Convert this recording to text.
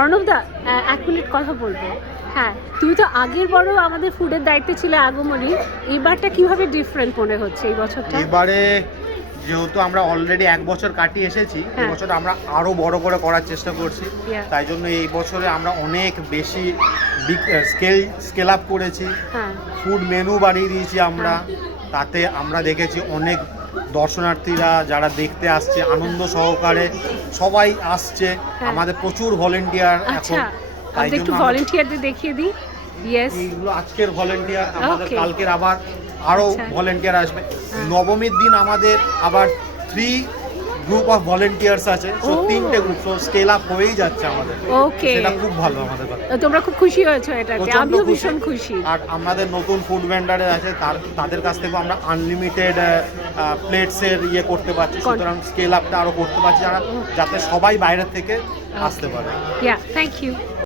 অর্ণবদা, 1 minute কথা বলবো। হ্যাঁ, তুমি তো আগের বড় আমাদের ফুডের দায়িত্বে ছিলে আগমনী, এবারটা কিভাবে ডিফারেন্ট মনে হচ্ছে এই বছরটা? এবারে যেহেতু আমরা অলরেডি 1 বছর কাটিয়ে এসেছি, এই বছর আমরা আরো বড় করে করার চেষ্টা করছি। তাই জন্য এই বছরে আমরা অনেক বেশি বিগ স্কেল আপ করেছি। ফুড মেনু বাড়িয়ে দিয়েছি আমরা। তাতে আমরা দেখেছি অনেক দর্শনার্থীরা যারা দেখতে আসছে আনন্দ সহকারে সবাই আসছে। আমাদের প্রচুর ভলেন্টিয়ার এখন, তাই জন্য একটু ভলেন্টিয়ারদের দেখিয়ে দিই। এইগুলো আজকের ভলেন্টিয়ার, আমাদের কালকের আবার আরো ভলেন্টিয়ার আসবে। নবমীর দিন আমাদের আবার 3 গ্রুপ অফ ভলেন্টিয়ার্স আছে, সো 3টে গ্রুপ, সো স্কেল আপ হয়েই যাচ্ছে আমাদের। ওকে, সেটা খুব ভালো আমাদের কথা। তোমরা খুব খুশি হয়েছো এটাতে? আমিও ভীষণ খুশি। আর আমাদের নতুন ফুড ভেন্ডারে আছে, তাদের কাছ থেকে আমরা আনলিমিটেড প্লেটসের করতে পারছি, সুতরাং স্কেল আপটা আরো করতে পারছি যাতে সবাই বাইরের থেকে আসতে পারে। Thank you.